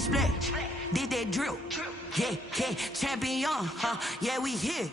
splash. Did that drill. Yeah, yeah, champion, huh? Yeah, we here.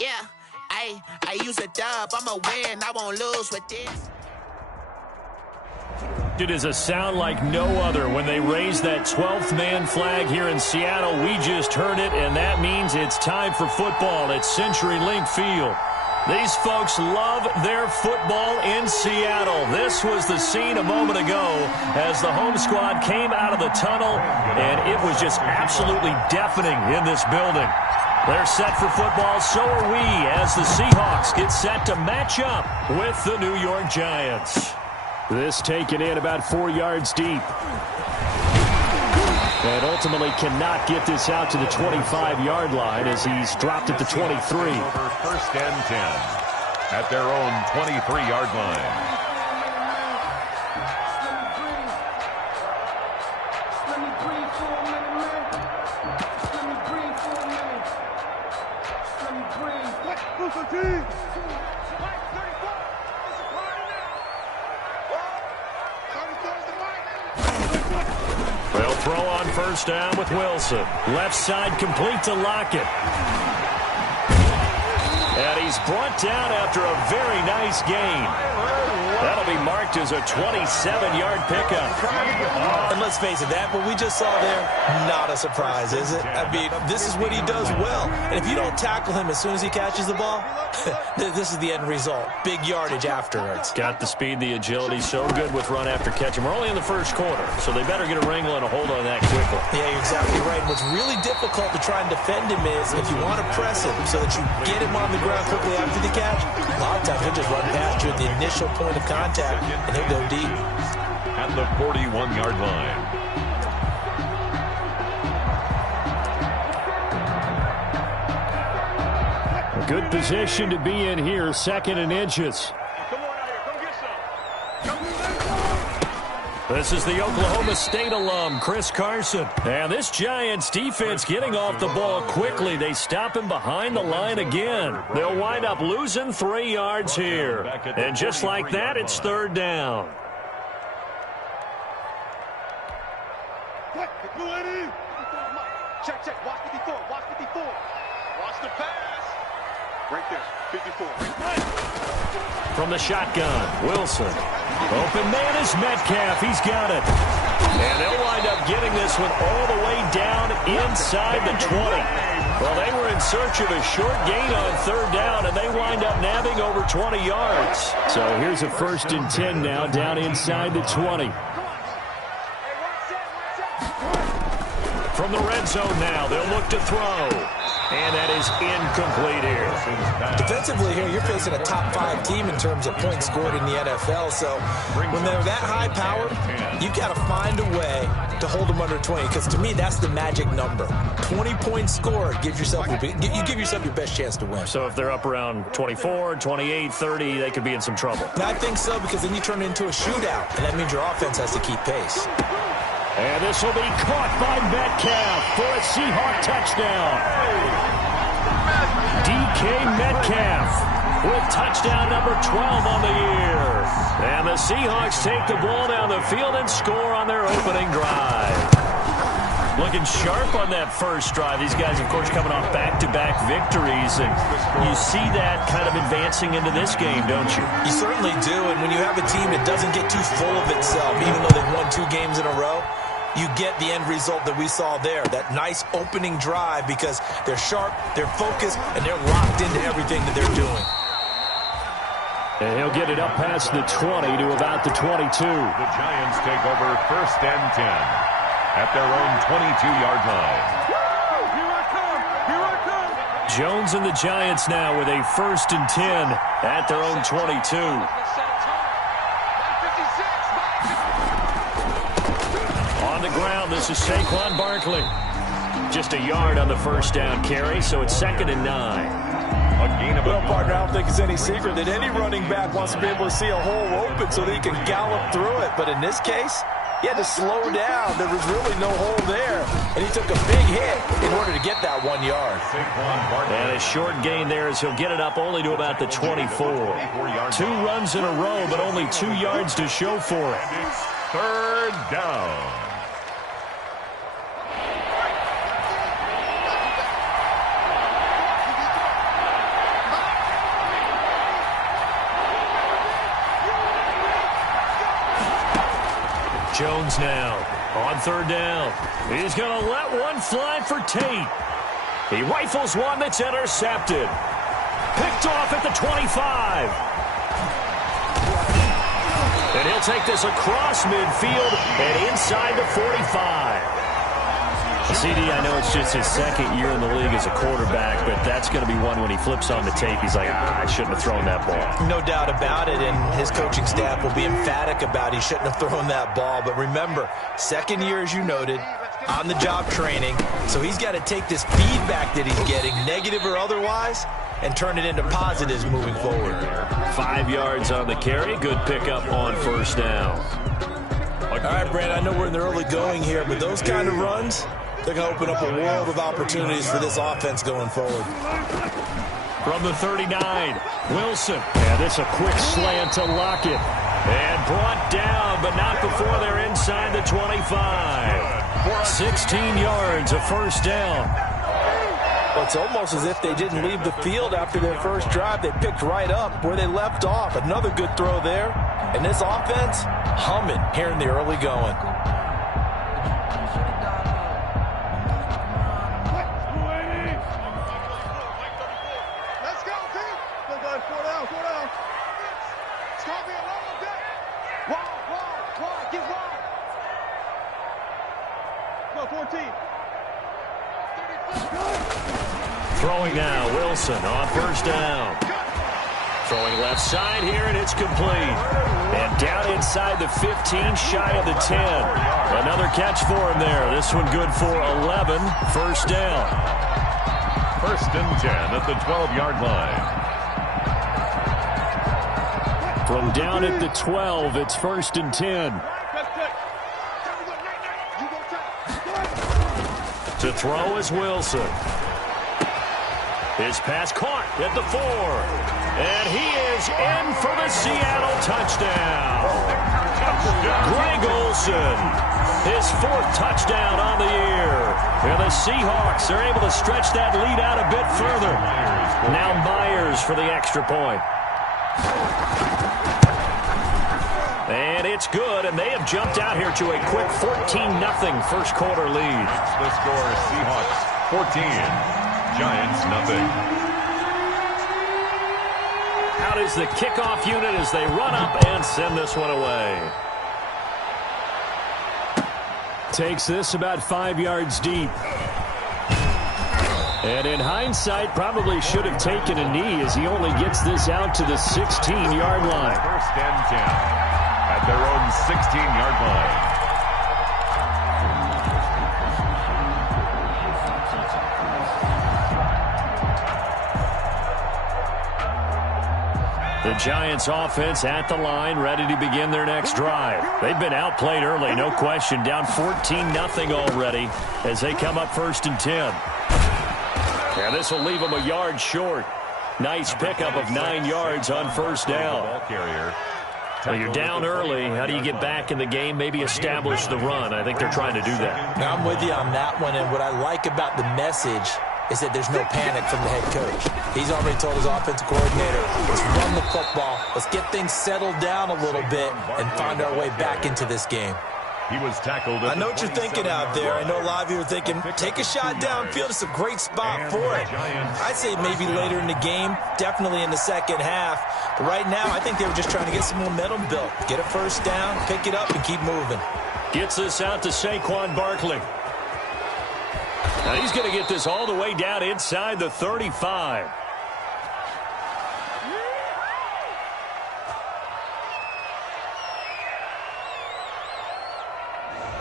Yeah, I use a dub. I'ma win. I won't lose with this. It is a sound like no other when they raise that 12th man flag here in Seattle. We just heard it, and that means it's time for football at CenturyLink Field. These folks love their football in Seattle. This was the scene a moment ago as the home squad came out of the tunnel, and it was just absolutely deafening in this building. They're set for football, so are we, as the Seahawks get set to match up with the New York Giants. This taken in about 4 yards deep. And ultimately cannot get this out to the 25-yard line as he's dropped at the 23. Over first and 10 at their own 23-yard line. They'll throw on first down with Wilson. Left side complete to Lockett. And he's brought down after a very nice gain. That'll be marked as a 27-yard pickup. And let's face it, that what we just saw there, not a surprise, is it? I mean, this is what he does well. And if you don't tackle him as soon as he catches the ball, this is the end result. Big yardage afterwards. Got the speed, the agility, so good with run after catch. And we're only in the first quarter, so they better get a wrangle and a hold on that quickly. Yeah, you're exactly right. And what's really difficult to try and defend him is if you want to press him so that you get him on the ground quickly after the catch, a lot of times he'll just run past you at the initial point of contact, and he'll go deep. At the 41-yard line. A good position to be in here, second and inches. This is the Oklahoma State alum, Chris Carson. And this Giants defense getting off the ball quickly. They stop him behind the line again. They'll wind up losing 3 yards here. And just like that, it's third down. Check, check. Watch 54. Watch 54. Watch the pass. Right there. 54. From the shotgun, Wilson. Open man is Metcalf. He's got it. And they'll wind up getting this one all the way down inside the 20. Well, they were in search of a short gain on third down, and they wind up nabbing over 20 yards. So here's a first and 10 now down inside the 20. From the red zone now, they'll look to throw. And that is incomplete here. Defensively here, you're facing a top 5 team in terms of points scored in the NFL. So when they're that high powered, you've got to find a way to hold them under 20. Because to me, that's the magic number. 20 points scored, you give yourself your best chance to win. So if they're up around 24, 28, 30, they could be in some trouble. I think so, because then you turn it into a shootout. And that means your offense has to keep pace. And this will be caught by Metcalf for a Seahawk touchdown. DK Metcalf with touchdown number 12 on the year. And the Seahawks take the ball down the field and score on their opening drive. Looking sharp on that first drive. These guys, of course, coming off back-to-back victories. And you see that kind of advancing into this game, don't you? You certainly do. And when you have a team that doesn't get too full of itself, even though they've won 2 games in a row, you get the end result that we saw there, that nice opening drive, because they're sharp, they're focused, and they're locked into everything that they're doing. And he'll get it up past the 20 to about the 22. The Giants take over first and 10 at their own 22-yard line. Jones and the Giants now with a first and 10 at their own 22. On the ground, this is Saquon Barkley. Just a yard on the first down carry, so it's 2nd and 9. Well, partner, I don't think it's any secret that any running back wants to be able to see a hole open so that he can gallop through it. But in this case, he had to slow down. There was really no hole there, and he took a big hit in order to get that 1 yard. And a short gain there as he'll get it up only to about the 24. 2 runs in a row, but only 2 yards to show for it. 3rd down. Jones now on 3rd down. He's going to let one fly for Tate. He rifles one that's intercepted. Picked off at the 25. And he'll take this across midfield and inside the 45. CD, I know it's just his 2nd year in the league as a quarterback, but that's going to be one when he flips on the tape. He's like, I shouldn't have thrown that ball. No doubt about it, and his coaching staff will be emphatic about he shouldn't have thrown that ball. But remember, 2nd year, as you noted, on-the-job training, so he's got to take this feedback that he's getting, negative or otherwise, and turn it into positives moving forward. 5 yards on the carry. Good pickup on 1st down. All right, Brand, I know we're in the early going here, but those kind of runs, they're going to open up a world of opportunities for this offense going forward. From the 39, Wilson. And it's a quick slant to Lockett. And brought down, but not before they're inside the 25. 16 yards, a 1st down. Well, it's almost as if they didn't leave the field after their first drive. They picked right up where they left off. Another good throw there. And this offense, humming here in the early going. Let's go, team. Go, guys. 4 down, 4 down. It's going to be a long day. Wide. Get wide. Go, 14. Throwing now, Wilson on 1st down. Throwing left side here, and it's complete. And down inside the 15, shy of the 10. Another catch for him there. This one good for 11. 1st down. 1st and 10 at the 12-yard line. From down at the 12, it's 1st and 10. To throw is Wilson. His pass caught at the 4. And he is in for the Seattle touchdown. Greg Olsen, his 4th touchdown on the year. And the Seahawks are able to stretch that lead out a bit further. Now Myers for the extra point. And it's good, and they have jumped out here to a quick 14-0 first quarter lead. The score, Seahawks 14, Giants nothing. Out is the kickoff unit as they run up and send this one away. Takes this about 5 yards deep. And in hindsight, probably should have taken a knee as he only gets this out to the 16-yard line. 1st and 10 at their own 16-yard line. The Giants offense at the line, ready to begin their next drive. They've been outplayed early, no question. Down 14-0 already as they come up 1st and 10. And this will leave them a yard short. Nice pickup of 9 yards on 1st down. Well, you're down early. How do you get back in the game? Maybe establish the run. I think they're trying to do that. Now, I'm with you on that one, and what I like about the message is that there's no panic from the head coach. He's already told his offensive coordinator, let's run the football, let's get things settled down a little bit and find our way back into this game. He was tackled. I know what you're thinking out there. I know a lot of you are thinking, take a shot downfield. It's a great spot for it. I'd say maybe later in the game, definitely in the second half. But right now, I think they were just trying to get some momentum built. Get a 1st down, pick it up, and keep moving. Gets this out to Saquon Barkley. Now he's going to get this all the way down inside the 35.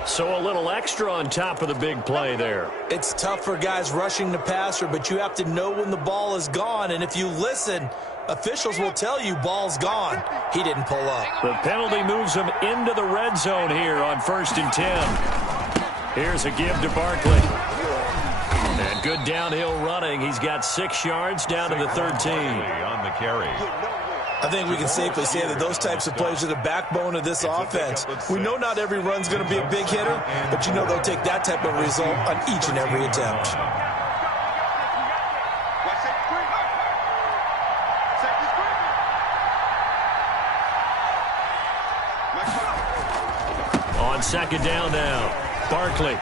So a little extra on top of the big play there. It's tough for guys rushing the passer, but you have to know when the ball is gone. And if you listen, officials will tell you ball's gone. He didn't pull up. The penalty moves him into the red zone here on 1st and 10. Here's a give to Barkley. And good downhill running. He's got 6 yards down to the 13. On the carry. I think we can safely say that those types of plays are the backbone of this offense. We know not every run's going to be a big hitter, but you know they'll take that type of result on each and every attempt. On 2nd down now, Barkley.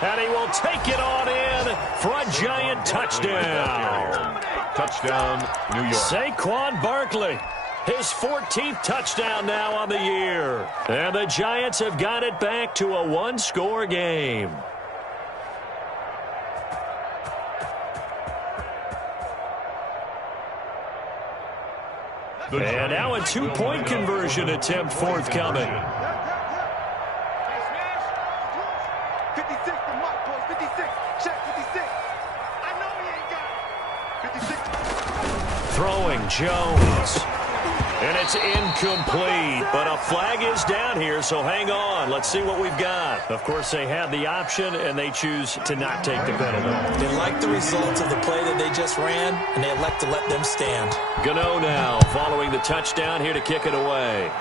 And he will take it on in for a giant touchdown. Touchdown, New York. Saquon Barkley, his 14th touchdown now on the year. And the Giants have got it back to a 1-score game. And now a 2-point conversion attempt forthcoming. 56 to Mike, boys. 56. Check 56. I know he ain't got it. 56. Throwing Jones. And it's incomplete. But a flag is down here, so hang on. Let's see what we've got. Of course, they had the option, and they choose to not take the penalty. They like the results of the play that they just ran, and they elect to let them stand. Gano now following the touchdown here to kick it away.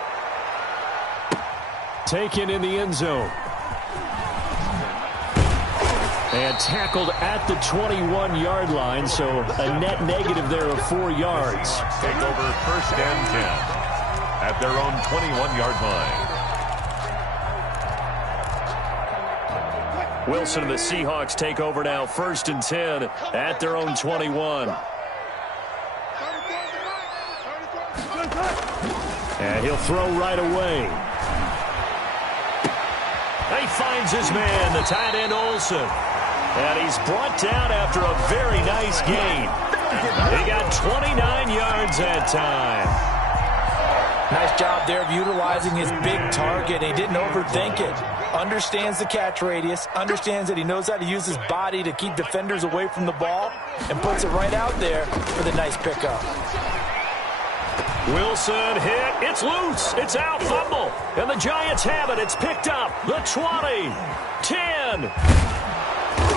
Taken in the end zone. And tackled at the 21-yard line, so a net negative there of 4 yards. Take over 1st and 10 at their own 21-yard line. Wilson and the Seahawks take over now 1st and 10 at their own 21. And he'll throw right away. He finds his man, the tight end Olsen. And he's brought down after a very nice gain. He got 29 yards that time. Nice job there of utilizing his big target. He didn't overthink it. Understands the catch radius. Understands that he knows how to use his body to keep defenders away from the ball. And puts it right out there for the nice pickup. Wilson hit. It's loose. It's out. Fumble. And the Giants have it. It's picked up. The 20. 10.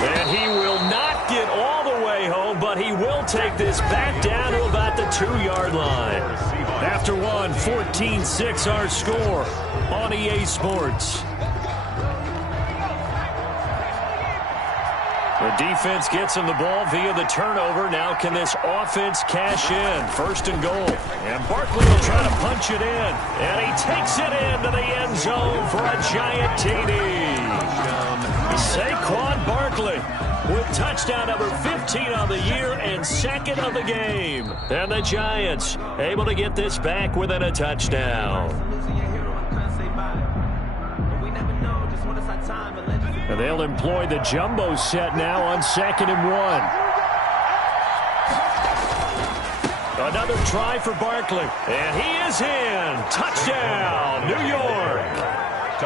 And he will not get all the way home, but he will take this back down to about the 2-yard line. After one, 14-6 our score on EA Sports. The defense gets him the ball via the turnover. Now can this offense cash in? 1st and goal. And Barkley will try to punch it in. And he takes it into the end zone for a giant TD. Saquon Barkley with touchdown number 15 on the year and 2nd of the game. And the Giants able to get this back within a touchdown. And they'll employ the jumbo set now on 2nd and 1. Another try for Barkley. And he is in. Touchdown, New York.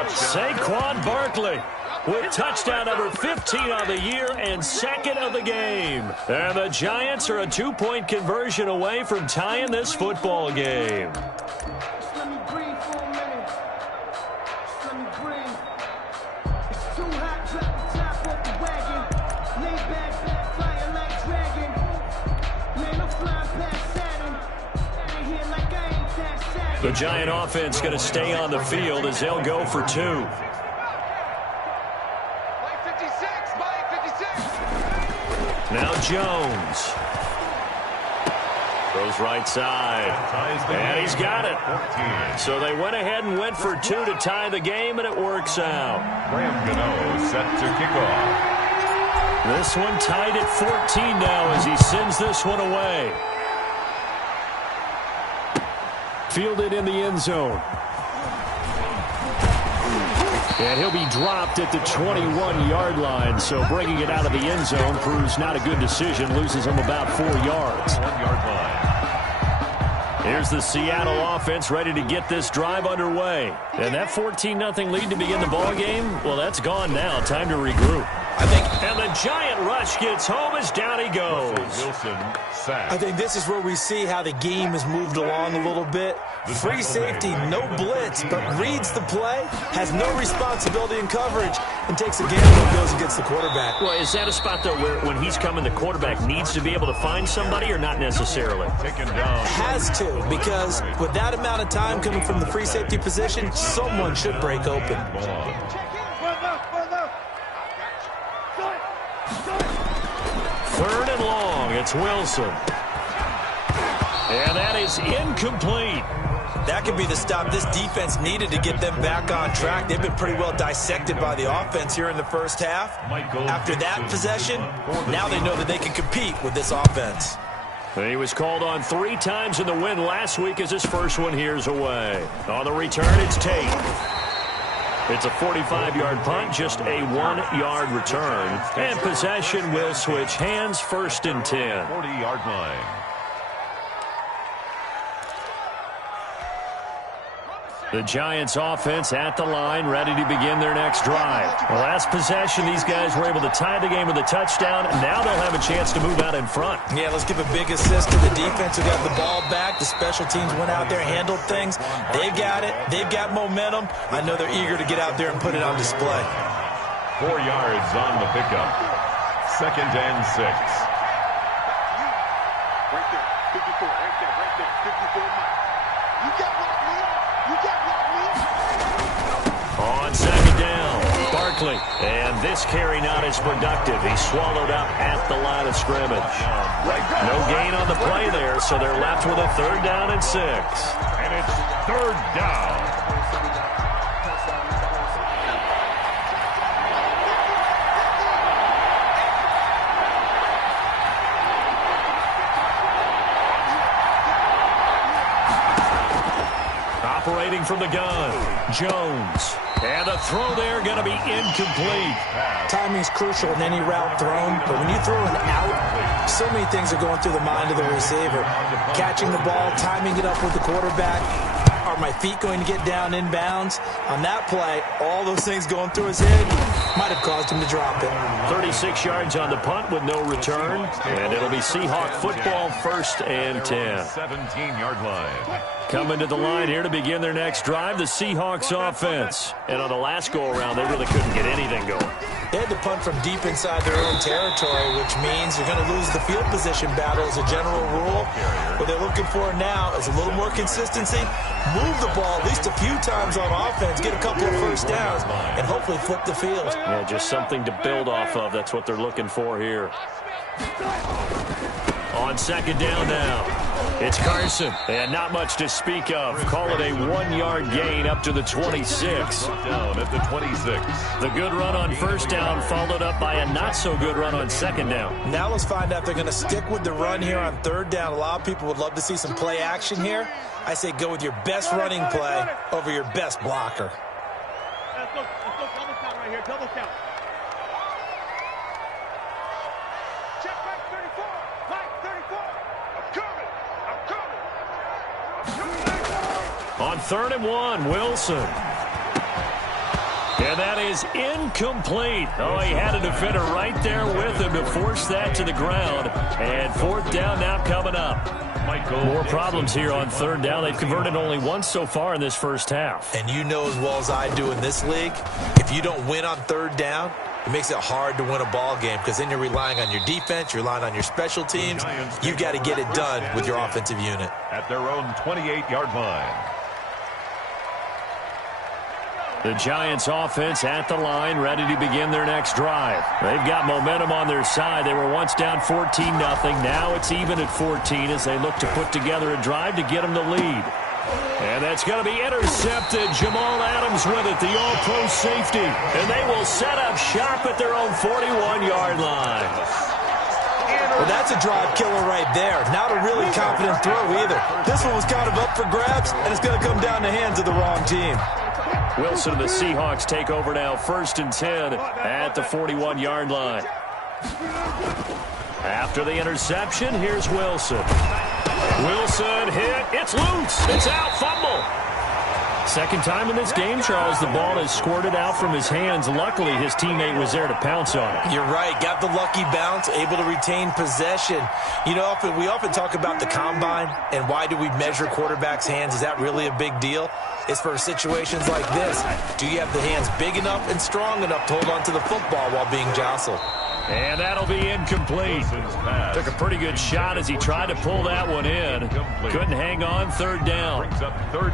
Saquon Barkley with touchdown number 15 on the year and 2nd of the game. And the Giants are a 2-point conversion away from tying this football game. The Giant offense going to stay on the field as they'll go for 2. Now Jones. Throws right side. And he's got it. So they went ahead and went for 2 to tie the game, and it works out. Graham Gano set to kick off. This one tied at 14 now as he sends this one away. Fielded in the end zone. And he'll be dropped at the 21-yard line, so bringing it out of the end zone proves not a good decision. Loses him about 4 yards. 1-yard line. Here's the Seattle offense ready to get this drive underway. And that 14-0 lead to begin the ball game, well, that's gone now. Time to regroup. And the giant rush gets home as down he goes. I think this is where we see how the game has moved along a little bit. Free safety, no blitz, but reads the play, has no responsibility in coverage, and takes a gamble and goes against the quarterback. Well, is that a spot, though, where when he's coming, the quarterback needs to be able to find somebody or not necessarily? Has to, because with that amount of time coming from the free safety position, someone should break open. Third and long, it's Wilson. And that is incomplete. That could be the stop this defense needed to get them back on track. They've been pretty well dissected by the offense here in the first half. After that possession, now they know that they can compete with this offense. He was called on 3 times in the win last week as his first one here's away. On the return, it's Tate. It's a 45-yard punt, just a 1-yard return. And possession will switch hands, 1st and 10. 40-yard line. The Giants offense at the line, ready to begin their next drive. The last possession, these guys were able to tie the game with a touchdown. Now they'll have a chance to move out in front. Yeah, let's give a big assist to the defense who got the ball back. The special teams went out there, handled things. They've got it. They've got momentum. I know they're eager to get out there and put it on display. 4 yards on the pickup. 2nd and 6. Right there, 54, right there, 54 miles. You got what, man? You got what, man? On 2nd down, Barkley. And this carry not as productive. He's swallowed up at the line of scrimmage. No gain on the play there, so they're left with a 3rd down and 6. And it's 3rd down. Operating from the gun, Jones. And the throw there going to be incomplete. Timing's crucial in any route thrown, but when you throw an out, so many things are going through the mind of the receiver. Catching the ball, timing it up with the quarterback. Are my feet going to get down inbounds? On that play, all those things going through his head might have caused him to drop it. 36 yards on the punt with no return. And it'll be Seahawk football, 1st and 10. 17-yard line. Coming to the line here to begin their next drive, the Seahawks offense. And on the last go-around, they really couldn't get anything going. They had to punt from deep inside their own territory, which means you're going to lose the field position battle as a general rule. What they're looking for now is a little more consistency, move the ball at least a few times on offense, get a couple of first downs, and hopefully flip the field. Yeah, just something to build off of. That's what they're looking for here. On 2nd down now. It's Carson, and not much to speak of. Call it a 1-yard gain up to the 26. Down at the 26. The good run on 1st down followed up by a not-so-good run on 2nd down. Now let's find out if they're going to stick with the run here on 3rd down. A lot of people would love to see some play action here. I say go with your best running play over your best blocker. Let's look double count right here, double count. Check back 34, Mike 34. I'm coming. On 3rd and 1, Wilson. And that is incomplete. Oh, he had a defender right there with him to force that to the ground. And 4th down now coming up. More problems here on 3rd down. They've converted only once so far in this first half. And you know as well as I do in this league, if you don't win on 3rd down, it makes it hard to win a ball game because then you're relying on your defense, you're relying on your special teams. You've got to get it done with your offensive unit. At their own 28-yard line. The Giants offense at the line, ready to begin their next drive. They've got momentum on their side. They were once down 14-0. Now it's even at 14 as they look to put together a drive to get them the lead. And that's going to be intercepted. Jamal Adams with it, the all-pro safety. And they will set up shop at their own 41-yard line. Well, that's a drive killer right there. Not a really confident throw either. This one was kind of up for grabs, and it's going to come down the hands of the wrong team. Wilson and the Seahawks take over now, 1st and 10 at the 41-yard line. After the interception, here's Wilson. Wilson hit. It's loose. It's out. Fumble. Second time in this game, Charles, the ball has squirted out from his hands. Luckily, his teammate was there to pounce on it. You're right. Got the lucky bounce, able to retain possession. You know, we often talk about the combine and why do we measure quarterbacks' hands. Is that really a big deal? It's for situations like this. Do you have the hands big enough and strong enough to hold on to the football while being jostled? And that'll be incomplete. Took a pretty good shot as he tried to pull that one in. Couldn't hang on. Third down.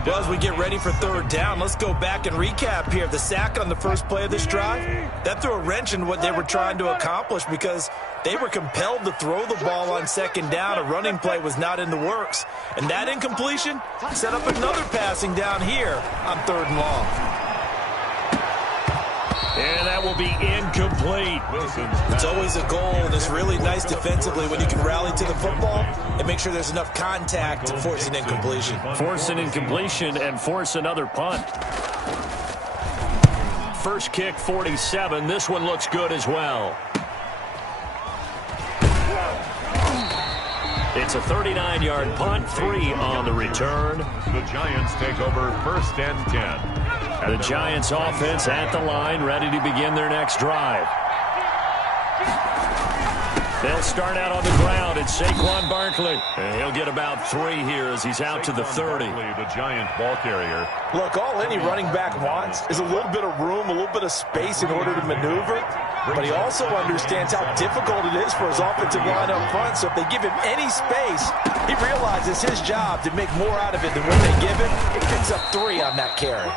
Well, as we get ready for third down, let's go back and recap here. The sack on the first play of this drive, that threw a wrench in what they were trying to accomplish because they were compelled to throw the ball on second down. A running play was not in the works. And that incompletion set up another passing down here on third and long. And that will be incomplete. It's always a goal, and it's really nice defensively when you can rally to the football and make sure there's enough contact to force an incompletion. Force an incompletion and force another punt. First kick, 47. This one looks good as well. It's a 39-yard punt, 3 on the return. The Giants take over first and 10. The Giants offense at the line, ready to begin their next drive. They'll start out on the ground. It's Saquon Barkley. And he'll get about 3 here as he's out to the 30. The Giant ball carrier. Look, all any running back wants is a little bit of room, a little bit of space in order to maneuver. But he also understands how difficult it is for his offensive line up front. So if they give him any space, he realizes his job to make more out of it than what they give him. He picks up 3 on that carry.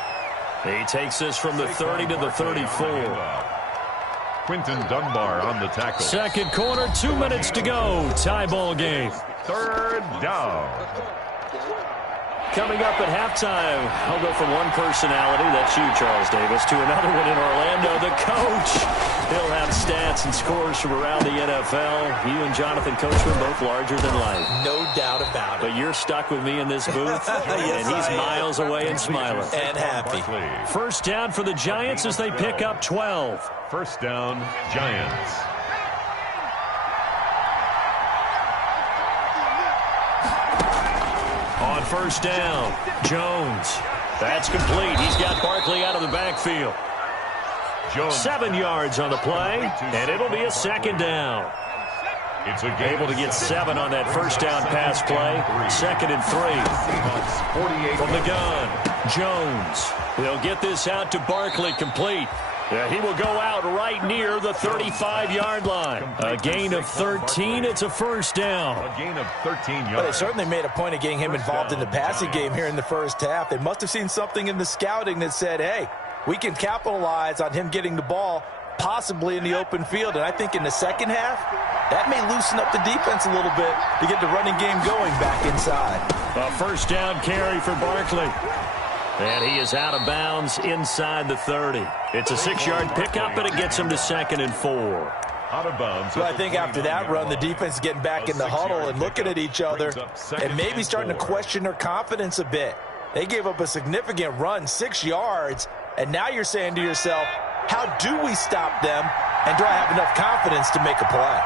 He takes this from the 30 to the 34. Quinton Dunbar on the tackle. Second quarter, 2 minutes to go. Tie ball game. Third down. Coming up at halftime, I'll go from one personality, that's you, Charles Davis, to another one in Orlando, the coach. He'll have stats and scores from around the NFL. You and Jonathan Coachman both larger than life. No doubt about it. But you're stuck with me in this booth, Yes, and he's miles away and smiling. And happy. First down for the Giants as they pick up 12. First down, Giants. On first down, Jones. That's complete. He's got Barkley out of the backfield. Jones. 7 yards on the play, and it'll be a second down. It's Able to get 7 on that first down pass play. Second and 3. From the gun, Jones. They'll get this out to Barkley, complete. Yeah, he will go out right near the 35-yard line. A gain of 13. It's a first down. A gain of 13 yards. But they certainly made a point of getting him involved in the passing game here in the first half. They must have seen something in the scouting that said, hey, we can capitalize on him getting the ball possibly in the open field. And I think in the second half, that may loosen up the defense a little bit to get the running game going back inside. A first down carry for Barkley. And he is out of bounds inside the 30. It's a 6-yard pickup, and it gets him to second and 4. Out of bounds. Well, I think after that run, the defense is getting back in the huddle and looking at each other and maybe starting to question their confidence a bit. They gave up a significant run, 6 yards, and now you're saying to yourself, how do we stop them, and do I have enough confidence to make a play?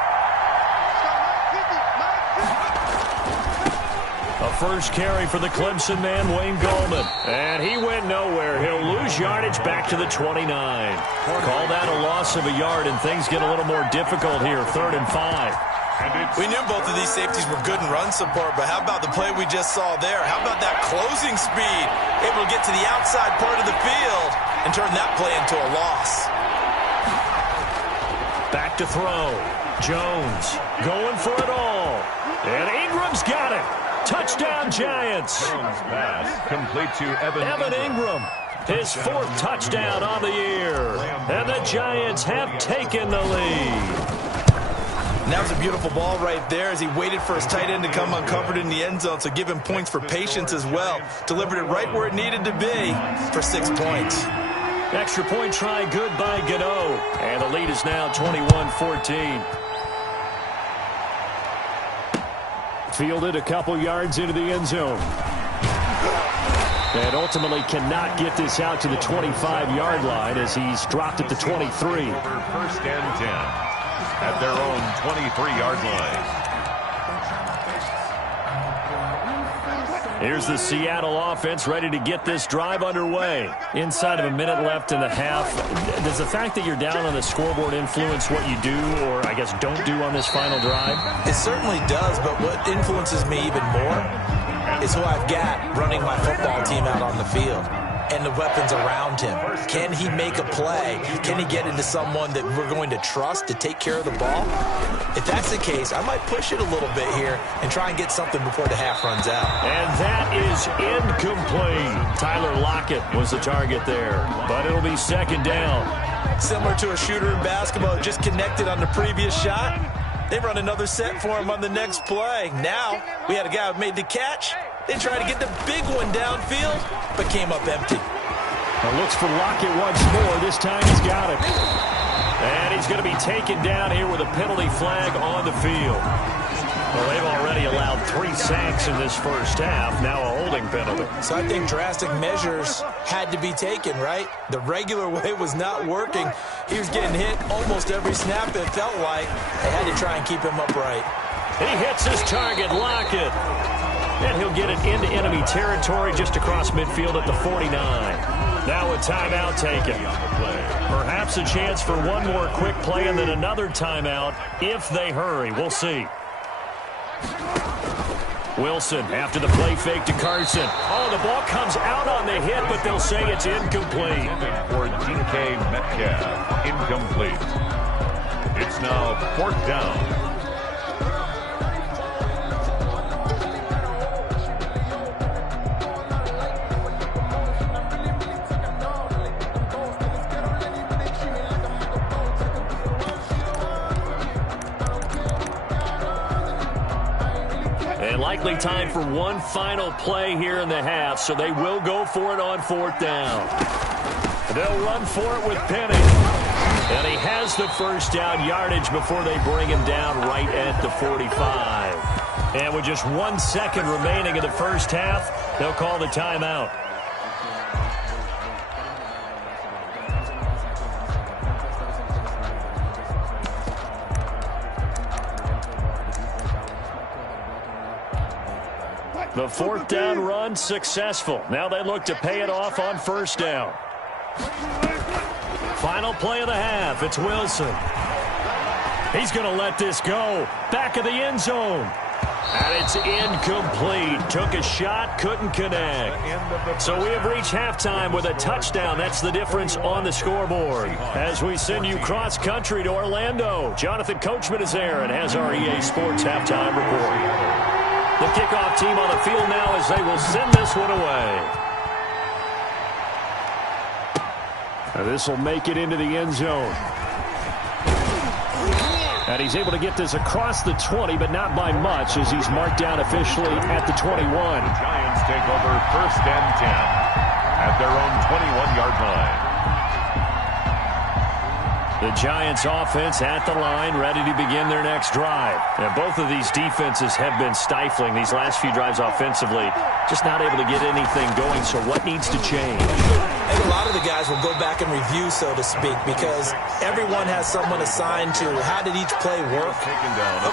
A first carry for the Clemson man, Wayne Gallman. And he went nowhere. He'll lose yardage back to the 29. Call that a loss of a yard, and things get a little more difficult here. 3rd and 5. We knew both of these safeties were good in run support, but how about the play we just saw there? How about that closing speed? Able to get to the outside part of the field and turn that play into a loss. Back to throw. Jones going for it all. And Ingram's got it. Touchdown, Giants. Jones pass complete to Evan Ingram. His 4th touchdown on the year. And the Giants have taken the lead. And that was a beautiful ball right there as he waited for his tight end to come uncovered in the end zone, so give him points for patience as well. Delivered it right where it needed to be for 6 points. Extra point try good by Gano. And the lead is now 21-14. Fielded a couple yards into the end zone. And ultimately cannot get this out to the 25-yard line as he's dropped at the 23. First and 10 at their own 23-yard line. Here's the Seattle offense ready to get this drive underway. Inside of a minute left in the half, does the fact that you're down on the scoreboard influence what you do or, I guess, don't do on this final drive? It certainly does, but what influences me even more is who I've got running my football team out on the field and the weapons around him. Can he make a play? Can he get into someone that we're going to trust to take care of the ball? If that's the case, I might push it a little bit here and try and get something before the half runs out. And that is incomplete. Tyler Lockett was the target there, but it'll be second down. Similar to a shooter in basketball, just connected on the previous shot. They run another set for him on the next play. Now, we had a guy who made the catch. They tried to get the big one downfield, but came up empty. Now looks for Lockett once more. This time he's got it. And he's going to be taken down here with a penalty flag on the field. Well, they've already allowed 3 sacks in this first half. Now a holding penalty. So I think drastic measures had to be taken, right? The regular way was not working. He was getting hit almost every snap, it felt like. They had to try and keep him upright. He hits his target, Lockett. And he'll get it into enemy territory just across midfield at the 49. Now a timeout taken. Perhaps a chance for one more quick play and then another timeout if they hurry. We'll see. Wilson after the play fake to Carson. Oh, the ball comes out on the hit, but they'll say it's incomplete. For DK Metcalf, incomplete. It's now 4th down. Likely time for one final play here in the half, so they will go for it on 4th down. They'll run for it with Penny. And he has the first down yardage before they bring him down right at the 45. And with just 1 second remaining in the first half, they'll call the timeout. The 4th down run successful. Now they look to pay it off on 1st down. Final play of the half. It's Wilson. He's going to let this go. Back of the end zone. And it's incomplete. Took a shot, couldn't connect. So we have reached halftime with a touchdown. That's the difference on the scoreboard. As we send you cross-country to Orlando, Jonathan Coachman is there and has our EA Sports halftime report. The kickoff team on the field now as they will send this one away. This will make it into the end zone. And he's able to get this across the 20, but not by much as he's marked down officially at the 21. The Giants take over 1st and 10 at their own 21-yard line. The Giants offense at the line, ready to begin their next drive. And both of these defenses have been stifling these last few drives offensively. Just not able to get anything going, so what needs to change? I think a lot of the guys will go back and review, so to speak, because everyone has someone assigned to how did each play work.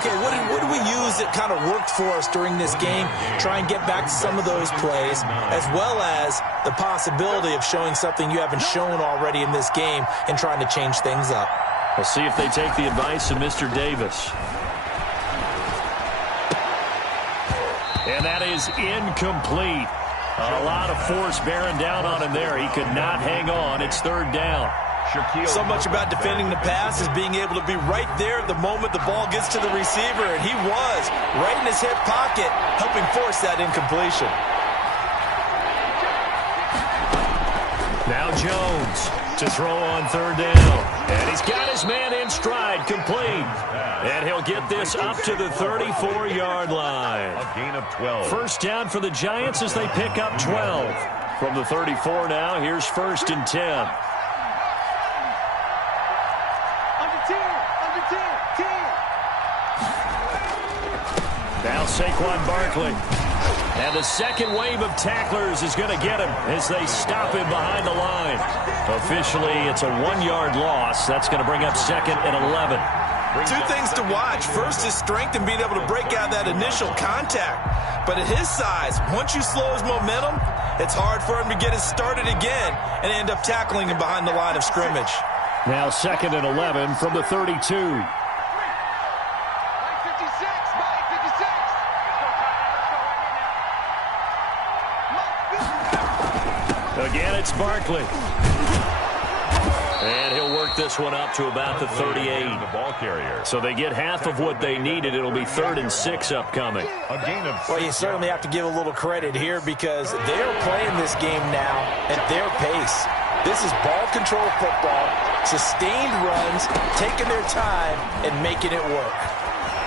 Okay, what did we use that kind of worked for us during this game? Try and get back to some of those plays, as well as the possibility of showing something you haven't shown already in this game and trying to change things up. We'll see if they take the advice of Mr. Davis. And that is incomplete. A lot of force bearing down on him there. He could not hang on. It's 3rd down. So much about defending the pass is being able to be right there at the moment the ball gets to the receiver, and he was right in his hip pocket, helping force that incompletion. Now Jones to throw on 3rd down. And he's got his man in stride, complete. And he'll get this up to the 34-yard line. A gain of 12. 1st down for the Giants as they pick up 12. From the 34 now, here's 1st and 10. Now Saquon Barkley. And the second wave of tacklers is going to get him as they stop him behind the line. Officially, it's a 1-yard loss. That's going to bring up 2nd and 11. Two things to watch. First, his strength and being able to break out that initial contact. But at his size, once you slow his momentum, it's hard for him to get it started again and end up tackling him behind the line of scrimmage. Now 2nd and 11 from the 32. Again, it's Barkley. And he'll work this one up to about the 38. The ball carrier. So they get half of what they needed. It'll be 3rd and 6 upcoming. A gain of 6. Well, you certainly have to give a little credit here because they're playing this game now at their pace. This is ball control football, sustained runs, taking their time, and making it work.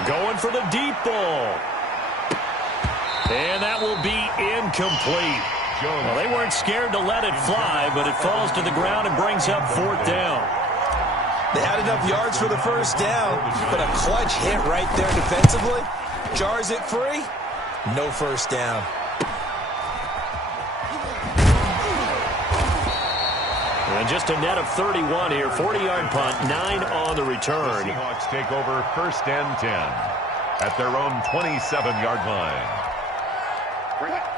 Going for the deep ball. And that will be incomplete. Well, they weren't scared to let it fly, but it falls to the ground and brings up 4th down. They had enough yards for the first down, but a clutch hit right there defensively. Jars it free, no first down. And just a net of 31 here, 40-yard punt, 9 on the return. The Seahawks take over 1st and 10 at their own 27-yard line.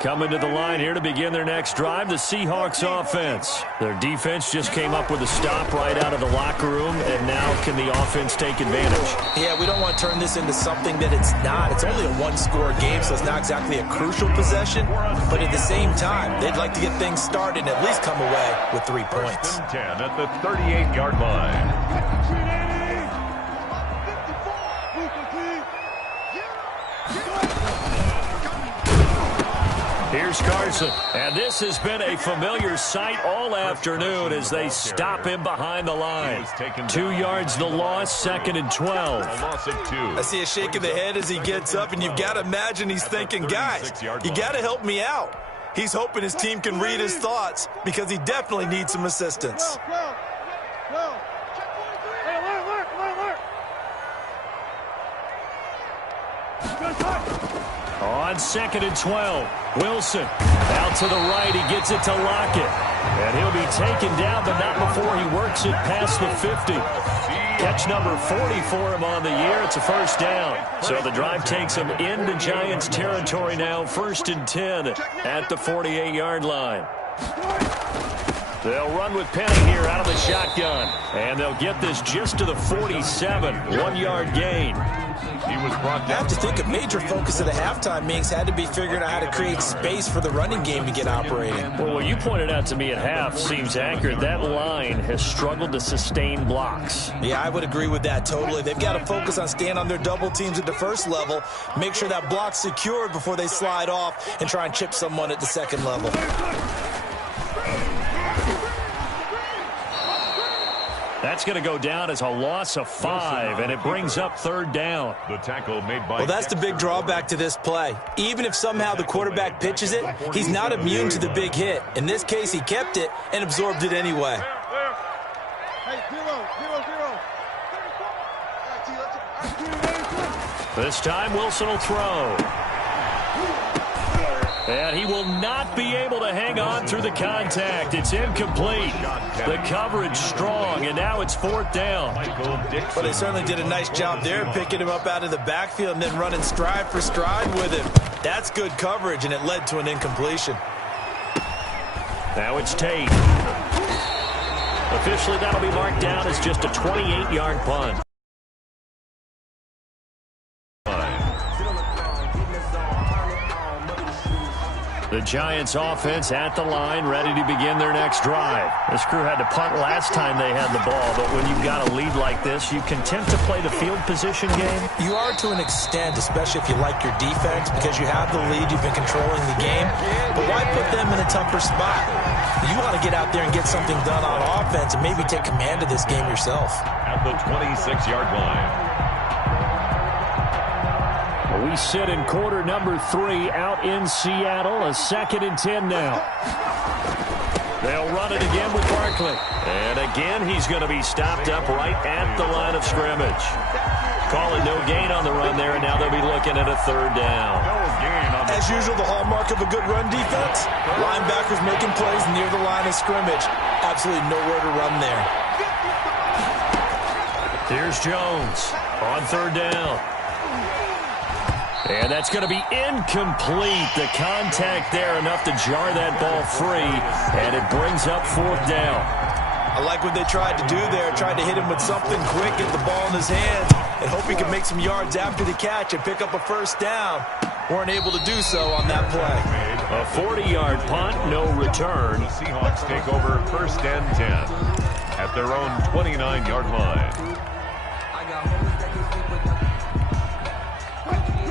Coming to the line here to begin their next drive, the Seahawks offense. Their defense just came up with a stop right out of the locker room, and now can the offense take advantage? Yeah, we don't want to turn this into something that it's not. It's only a one-score game, so it's not exactly a crucial possession. But at the same time, they'd like to get things started and at least come away with 3 points. 1st and 10 at the 38-yard line. Here's Carson. And this has been a familiar sight all afternoon as they stop him behind the line. 2 yards the loss, 2nd and 12. A loss of 2. I see a shake of the head as he gets up, and you've got to imagine he's thinking, guys, you got to help me out. He's hoping his team can read his thoughts because he definitely needs some assistance. On 2nd and 12, Wilson out to the right. He gets it to Lockett. And he'll be taken down, but not before he works it past the 50. Catch number 40 for him on the year. It's a first down. So the drive takes him into Giants territory now. 1st and 10 at the 48-yard line. They'll run with Penny here out of the shotgun. And they'll get this just to the 47. 1-yard gain. He was brought down. I have to think a major focus of the halftime meetings had to be figuring out how to create space for the running game to get operating. Well, what you pointed out to me at half seems accurate. That line has struggled to sustain blocks. Yeah, I would agree with that totally. They've got to focus on staying on their double teams at the first level, make sure that block's secured before they slide off and try and chip someone at the second level. That's going to go down as a loss of 5, and it brings up 3rd down. The tackle made by... Well, that's the big drawback to this play. Even if somehow the quarterback pitches it, he's not immune to the big hit. In this case, he kept it and absorbed it anyway. This time, Wilson will throw. And he will not be able to hang on through the contact. It's incomplete. The coverage strong, and now it's 4th down. Well, they certainly did a nice job there, picking him up out of the backfield and then running stride for stride with him. That's good coverage, and it led to an incompletion. Now it's Tate. Officially, that'll be marked down as just a 28-yard punt. The Giants offense at the line, ready to begin their next drive. This crew had to punt last time they had the ball, but when you've got a lead like this, you can tend to play the field position game. You are to an extent, especially if you like your defense, because you have the lead, you've been controlling the game. But why put them in a tougher spot? You want to get out there and get something done on offense and maybe take command of this game yourself. At the 26-yard line. We sit in quarter number 3 out in Seattle. A 2nd and 10 now. They'll run it again with Barkley. And again, he's going to be stopped up right at the line of scrimmage. Calling no gain on the run there, and now they'll be looking at a 3rd down. As usual, the hallmark of a good run defense, linebackers making plays near the line of scrimmage. Absolutely nowhere to run there. Here's Jones. On third down. And that's going to be incomplete. The contact there enough to jar that ball free, and it brings up fourth down. I like what they tried to do there. Tried to hit him with something quick, get the ball in his hands, and hope he can make some yards after the catch and pick up a first down. Weren't able to do so on that play. A 40-yard punt, no return. The Seahawks take over first and 10 at their own 29-yard line.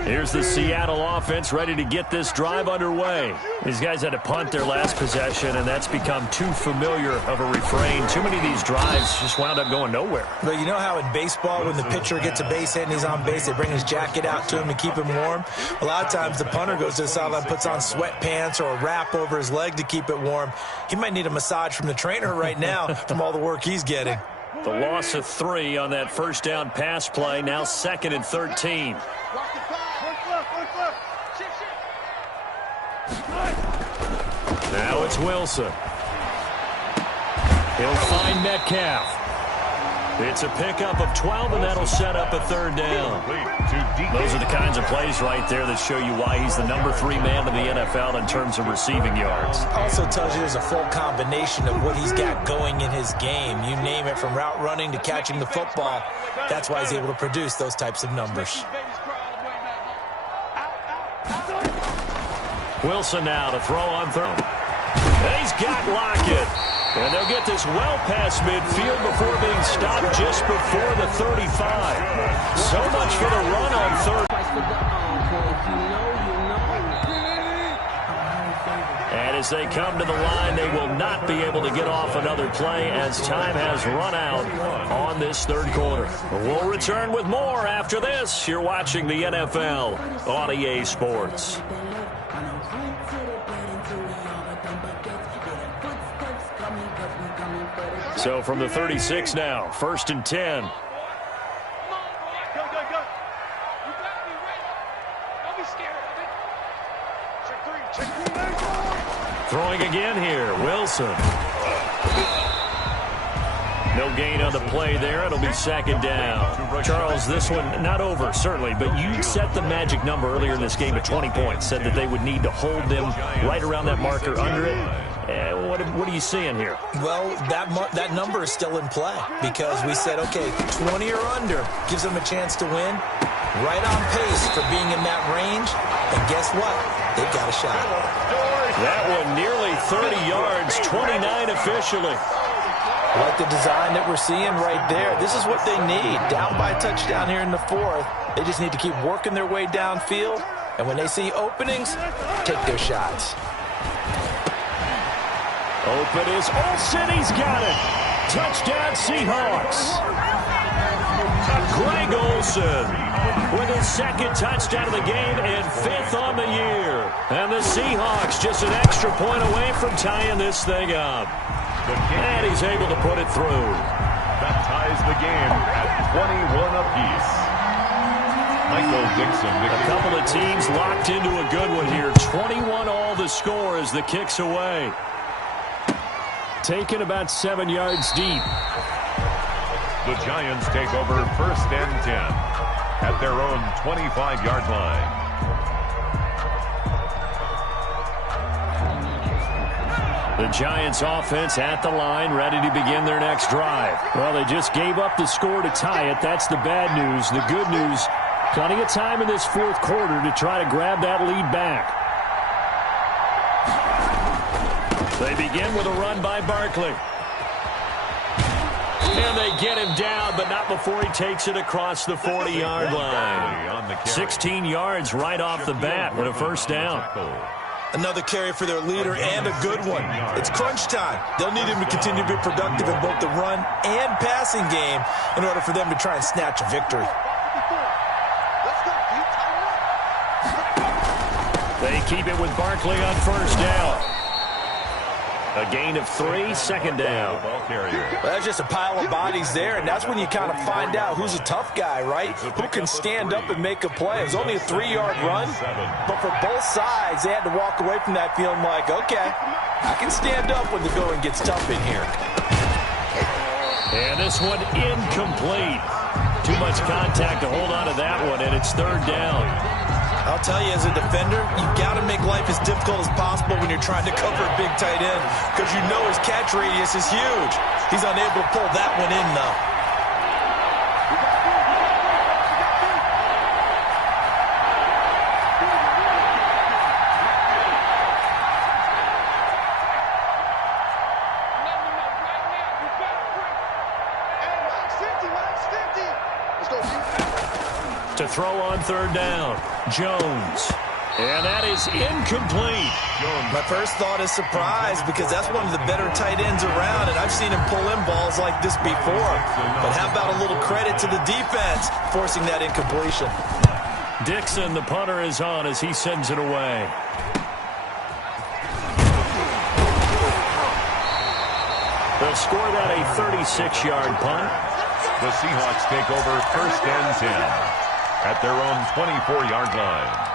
Here's the Seattle offense ready to get this drive underway. These guys had to punt their last possession, and that's become too familiar of a refrain. Too many of these drives just wound up going nowhere. But you know how in baseball, when the pitcher gets a base hit and he's on base, they bring his jacket out to him to keep him warm? A lot of times the punter goes to the sideline, puts on sweatpants or a wrap over his leg to keep it warm. He might need a massage from the trainer right now from all the work he's getting. The loss of 3 on that first down pass play, now 2nd and 13. Now it's Wilson. He'll find Metcalf. It's a pickup of 12, and that'll set up a third down. Those are the kinds of plays right there that show you why he's the number 3 man in the NFL in terms of receiving yards. Also tells you there's a full combination of what he's got going in his game. You name it, from route running to catching the football. That's why he's able to produce those types of numbers. Wilson now to throw on third. And he's got Lockett. And they'll get this well past midfield before being stopped just before the 35. So much for the run on third. And as they come to the line, they will not be able to get off another play as time has run out on this third quarter. We'll return with more after this. You're watching the NFL on EA Sports. So from the 36 now, 1st and 10. Go. You gotta be ready. Don't be scared of it. Check 3. Throwing again here, Wilson. No gain on the play there. It'll be 2nd down. Charles, this one not over, certainly, but you set the magic number earlier in this game at 20 points. Said that they would need to hold them right around that marker under it. What are you seeing here? Well, that number is still in play because we said, okay, 20 or under gives them a chance to win. Right on pace for being in that range. And guess what? They've got a shot. That one nearly 30 yards, 29 officially. I like the design that we're seeing right there. This is what they need. Down by a touchdown here in the 4th. They just need to keep working their way downfield. And when they see openings, take their shots. Open is Olsen. He's got it. Touchdown Seahawks. Greg Olsen with his 2nd touchdown of the game and 5th on the year. And the Seahawks just an extra point away from tying this thing up. And he's able to put it through. That ties the game at 21 apiece. Michael Dixon. A couple of teams locked into a good one here. 21 all the score as the kick's away. Taken about 7 yards deep. The Giants take over 1st and 10 at their own 25-yard line. The Giants offense at the line, ready to begin their next drive. Well, they just gave up the score to tie it. That's the bad news. The good news, plenty of time in this 4th quarter to try to grab that lead back. They begin with a run by Barkley. And they get him down, but not before he takes it across the 40-yard line. 16 yards right off the bat with a first down. Another carry for their leader and a good one. It's crunch time. They'll need him to continue to be productive in both the run and passing game in order for them to try and snatch a victory. They keep it with Barkley on first down. A gain of 3, 2nd down. Well, that's just a pile of bodies there, and that's when you kind of find out who's a tough guy, right? Who can stand up and make a play. It was only a 3-yard run, but for both sides, they had to walk away from that feeling like, okay, I can stand up when the going gets tough in here. And this one incomplete. Too much contact to hold on to that one, and it's third down. I'll tell you, as a defender, you've got to make life as difficult as possible when you're trying to cover a big tight end, because you know his catch radius is huge. He's unable to pull that one in, though. To throw on third down, Jones. And that is incomplete. My first thought is surprise, because that's one of the better tight ends around, and I've seen him pull in balls like this before. But how about a little credit to the defense forcing that incompletion? Dixon, the punter, is on as he sends it away. They'll score that a 36-yard punt. The Seahawks take over first and 10 at their own 24-yard line.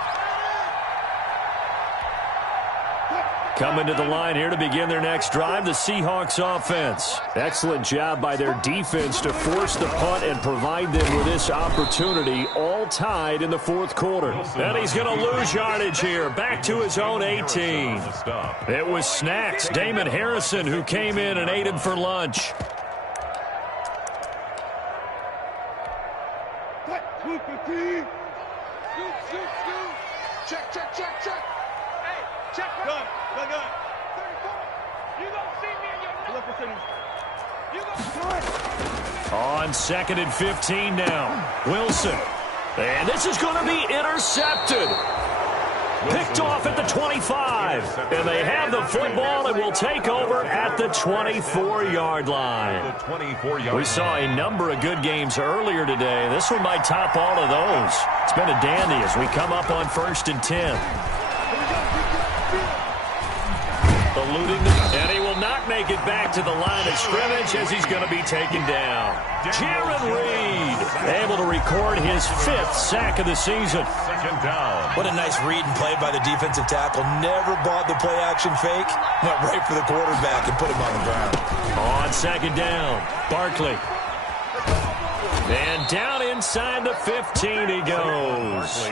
Coming to the line here to begin their next drive, the Seahawks offense. Excellent job by their defense to force the punt and provide them with this opportunity, all tied in the fourth quarter. And he's going to lose yardage here, back to his own 18. It was Snacks, Damon Harrison, who came in and ate him for lunch. Check, check, check, check. Hey, check. Gun. You don't see me in your On 2nd and 15 now. Wilson. And this is going to be intercepted. Picked off at the 25. And they have the football and will take over at the 24-yard line. We saw a number of good games earlier today. This one might top all of those. It's been a dandy as we come up on 1st and 10. Eluding and he will not make it back to the line of scrimmage as he's going to be taken down. Jaron Reed able to record his 5th sack of the season. Second down. What a nice read and play by the defensive tackle. Never bought the play-action fake. Went right for the quarterback and put him on the ground. On 2nd down, Barkley. And down inside the 15 he goes.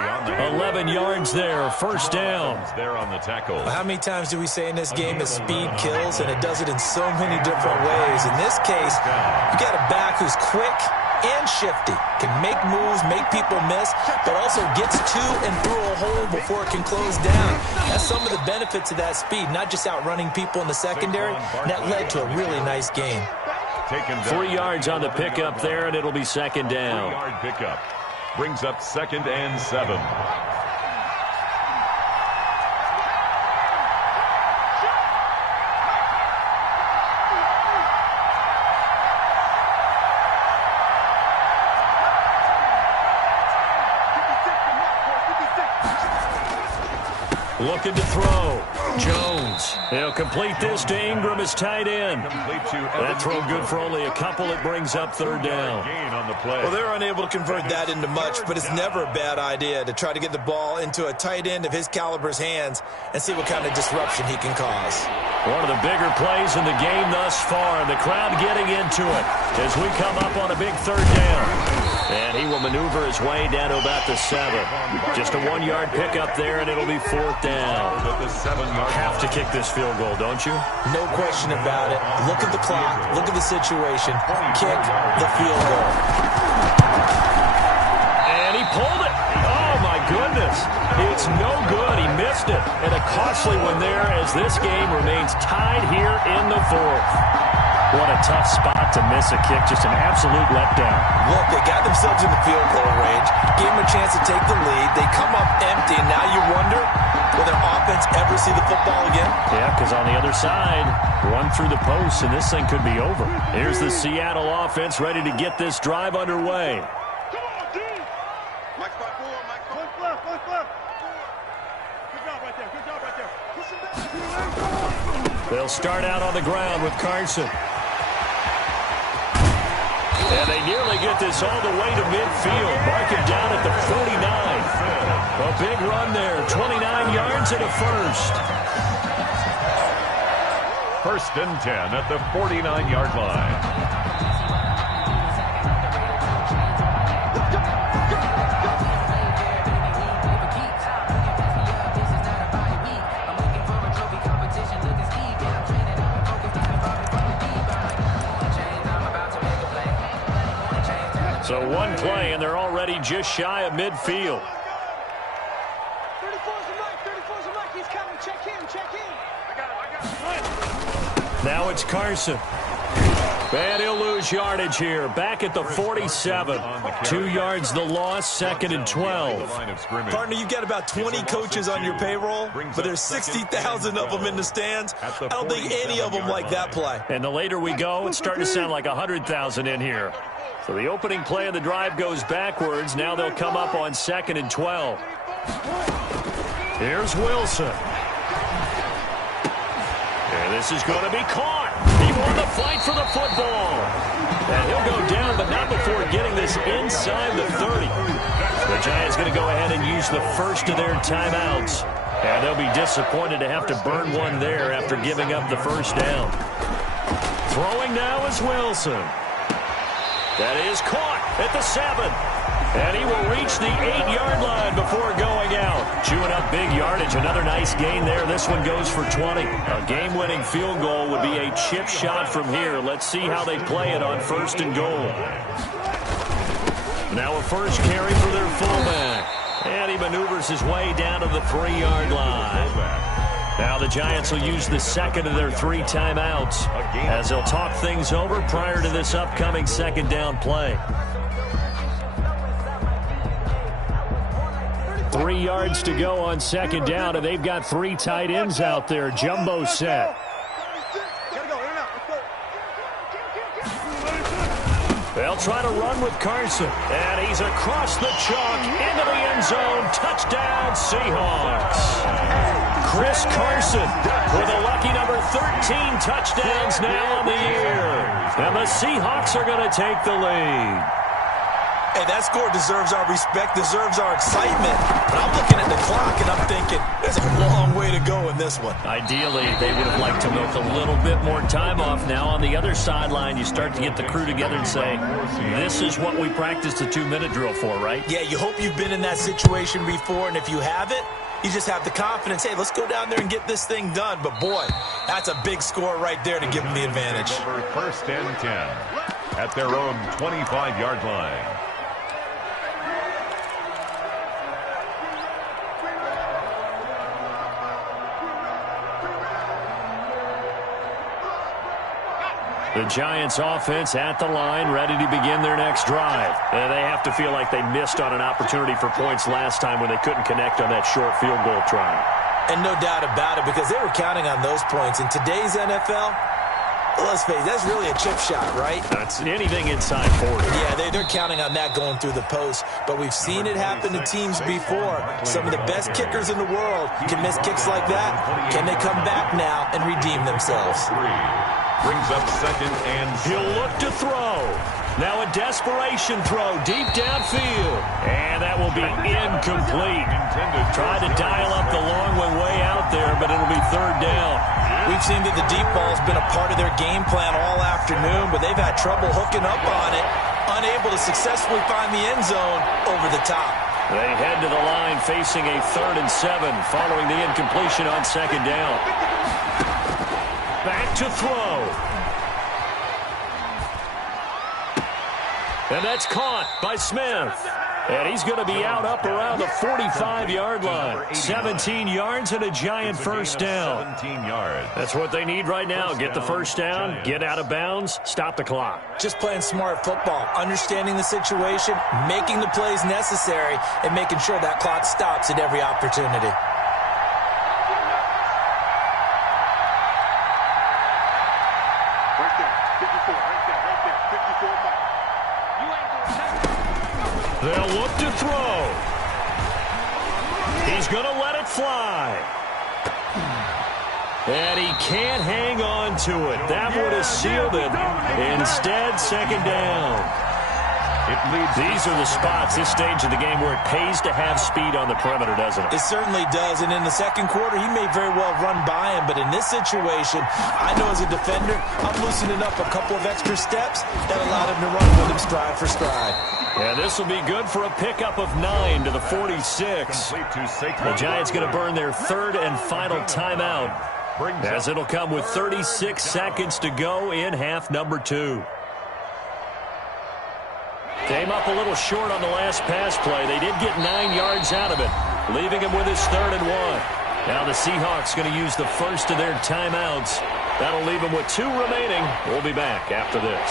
11 yards there, first down. There on the tackle. How many times do we say in this game that speed kills, and it does it in so many different ways? In this case, you got a back who's quick and shifty, can make moves, make people miss, but also gets to and through a hole before it can close down. That's some of the benefits of that speed, not just outrunning people in the secondary, and that led to a really nice game. 3 yards on the pickup there, and it'll be second down. 3-yard pickup brings up 2nd and 7. Looking to throw. Jones. He'll complete this to Ingram as tight end. That throw good for only a couple. It brings up third down. Well, they're unable to convert that into much, but it's never a bad idea to try to get the ball into a tight end of his caliber's hands and see what kind of disruption he can cause. One of the bigger plays in the game thus far, and the crowd getting into it as we come up on a big third down. And he will maneuver his way down to about the 7. Just a 1-yard pickup there, and it'll be 4th down. Have to kick this field goal, don't you? No question about it. Look at the clock. Look at the situation. Kick the field goal. And he pulled it. Oh, my goodness. It's no good. He missed it. And a costly one there as this game remains tied here in the 4th. What a tough spot to miss a kick. Just an absolute letdown. Look, they got themselves in the field goal range, gave them a chance to take the lead. They come up empty, and now you wonder, will their offense ever see the football again? Yeah, because on the other side, run through the post, and this thing could be over. Here's the Seattle offense ready to get this drive underway. Come on, D! Mike 5-4, Mike 5 left, Mike left. Good job right there, good job right there. Push him down. They'll start out on the ground with Carson. And they nearly get this all the way to midfield. Mark him down at the 49. A big run there. 29 yards and a first. 1st and 10 at the 49-yard line. So one play, and they're already just shy of midfield. 34's the mic. 34's the mic. He's coming. Check in. Check in. I got it. Now it's Carson. And he'll lose yardage here. Back at the 47. 2 yards the loss, 2nd and 12. Partner, you've got about 20 coaches on your payroll, but there's 60,000 of them in the stands. I don't think any of them like that play. And the later we go, it's starting to sound like 100,000 in here. So the opening play of the drive goes backwards. Now they'll come up on 2nd and 12. Here's Wilson. And this is going to be caught. He won the fight for the football. And he'll go down, but not before getting this inside the 30. The Giants going to go ahead and use the first of their timeouts. And they'll be disappointed to have to burn one there after giving up the first down. Throwing now is Wilson. That is caught at the 7. And he will reach the 8-yard line before going out. Chewing up big yardage. Another nice gain there. This one goes for 20. A game-winning field goal would be a chip shot from here. Let's see how they play it on 1st and goal. Now a first carry for their fullback. And he maneuvers his way down to the 3-yard line. Now the Giants will use the second of their 3 timeouts as they'll talk things over prior to this upcoming 2nd down play. 3 yards to go on 2nd down, and they've got 3 tight ends out there. Jumbo set. They'll try to run with Carson, and he's across the chalk into the end zone. Touchdown, Seahawks. Chris Carson with a lucky number 13 touchdowns now on the year. And the Seahawks are going to take the lead. Hey, that score deserves our respect, deserves our excitement. But I'm looking at the clock, and I'm thinking, there's a long way to go in this one. Ideally, they would have liked to milk a little bit more time off. Now on the other sideline, you start to get the crew together and say, this is what we practiced the 2-minute drill for, right? Yeah, you hope you've been in that situation before, and if you haven't, you just have the confidence, hey, let's go down there and get this thing done. But, boy, that's a big score right there to give them the advantage. Over 1st and 10 at their own 25-yard line. The Giants offense at the line, ready to begin their next drive. And they have to feel like they missed on an opportunity for points last time when they couldn't connect on that short field goal try. And no doubt about it, because they were counting on those points. In today's NFL, let's face it, that's really a chip shot, right? That's anything inside 40. Yeah, they're counting on that going through the post. But we've seen it happen to teams before. Some of the best kickers in the world can miss kicks like that. Can they come back now and redeem themselves? Brings up 2nd and 7. He'll look to throw. Now a desperation throw deep downfield. And that will be incomplete. Tried to dial up the long one way out there, but it'll be 3rd down. We've seen that the deep ball's been a part of their game plan all afternoon, but they've had trouble hooking up on it, unable to successfully find the end zone over the top. They head to the line facing a 3rd and 7 following the incompletion on 2nd down. Back to throw. And that's caught by Smith. And he's going to be out up around the 45-yard line. 17 yards and a Giant first down. 17 yards. That's what they need right now. Get the first down, get out of bounds, stop the clock. Just playing smart football, understanding the situation, making the plays necessary, and making sure that clock stops at every opportunity. They'll look to throw. He's going to let it fly. And he can't hang on to it. That would have sealed it. Instead, 2nd down. These are the spots, this stage of the game, where it pays to have speed on the perimeter, doesn't it? It certainly does, and in the 2nd quarter, he may very well run by him, but in this situation, I know as a defender, I'm loosening up a couple of extra steps that allowed him to run with him stride for stride. And this will be good for a pickup of 9 to the 46. The Giants going to burn their 3rd and final timeout, as it'll come with 36 seconds to go in half number 2. Came up a little short on the last pass play. They did get 9 yards out of it, leaving him with his 3rd and 1. Now the Seahawks going to use the first of their timeouts. That'll leave them with 2 remaining. We'll be back after this.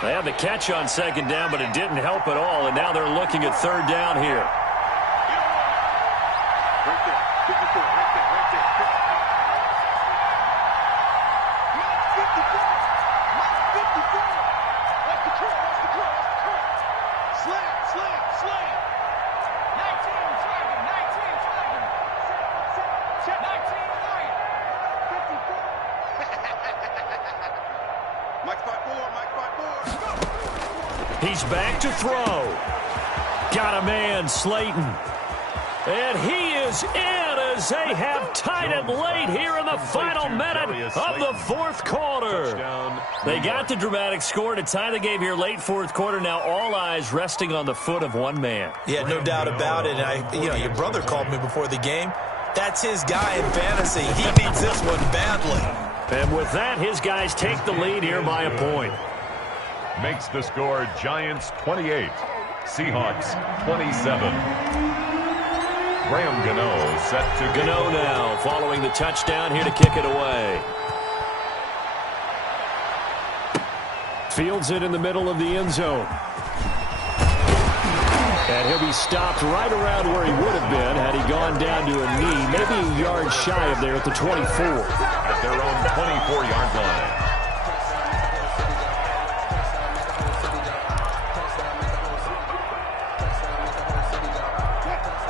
They had the catch on 2nd down, but it didn't help at all, and now they're looking at 3rd down here. He's back to throw. Got a man, Slayton. And he is in as they have tied it late here in the final minute of the 4th quarter. They got the dramatic score to tie the game here late 4th quarter. Now all eyes resting on the foot of one man. Yeah, no doubt about it. Your brother called me before the game. That's his guy in fantasy. He needs this one badly. And with that, his guys take the lead here by a point. Makes the score Giants 28, Seahawks 27. Graham Gano set to Gano now following the touchdown here to kick it away. Fields it in the middle of the end zone. And he'll be stopped right around where he would have been had he gone down to a knee, maybe a yard shy of there at the 24. At their own 24-yard line.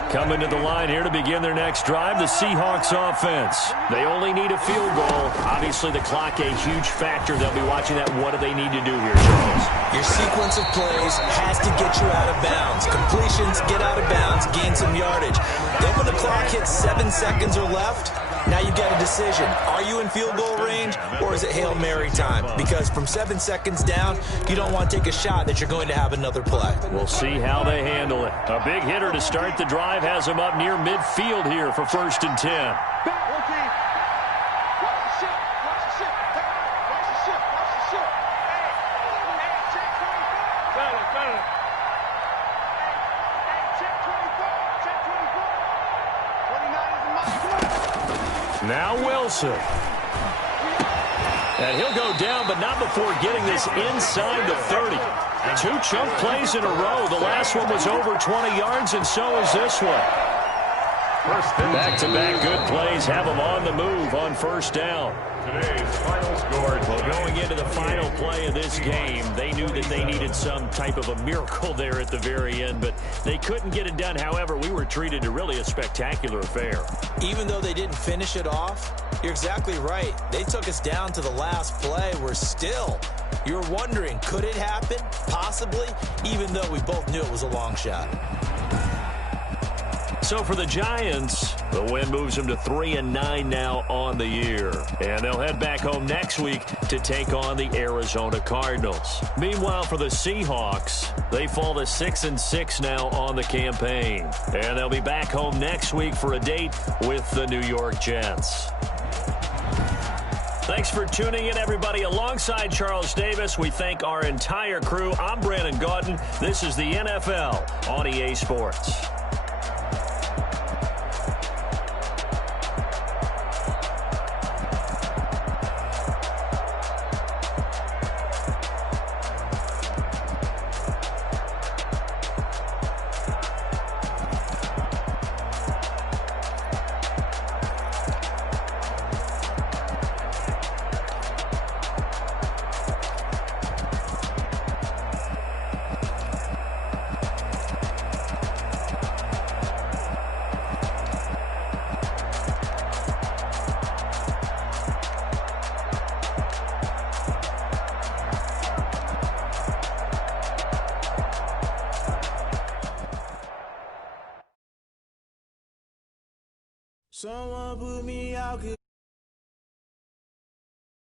Coming to the line here to begin their next drive, the Seahawks offense. They only need a field goal. Obviously, the clock a huge factor. They'll be watching that. What do they need to do here, Charles? Your sequence of plays has to get you out of bounds. Completions, get out of bounds, gain some yardage. Then when the clock hits 7 seconds or left, now you've got a decision. Are you in field goal range, or is it Hail Mary time? Because from 7 seconds down, you don't want to take a shot that you're going to have another play. We'll see how they handle it. A big hitter to start the drive has him up near midfield here for 1st and 10. Now Wilson. And he'll go down, but not before getting this inside the 30. 2 chunk plays in a row. The last one was over 20 yards, and so is this one. Back-to-back good plays have them on the move on 1st down. Today's final score. Well, going into the final play of this game, they knew that they needed some type of a miracle there at the very end, but they couldn't get it done. However, we were treated to really a spectacular affair. Even though they didn't finish it off, you're exactly right. They took us down to the last play. You're wondering, could it happen? Possibly, even though we both knew it was a long shot. So for the Giants, the win moves them to 3-9 now on the year. And they'll head back home next week to take on the Arizona Cardinals. Meanwhile, for the Seahawks, they fall to 6-6 now on the campaign. And they'll be back home next week for a date with the New York Jets. Thanks for tuning in, everybody. Alongside Charles Davis, we thank our entire crew. I'm Brandon Gaudin. This is the NFL on EA Sports. Someone put me out.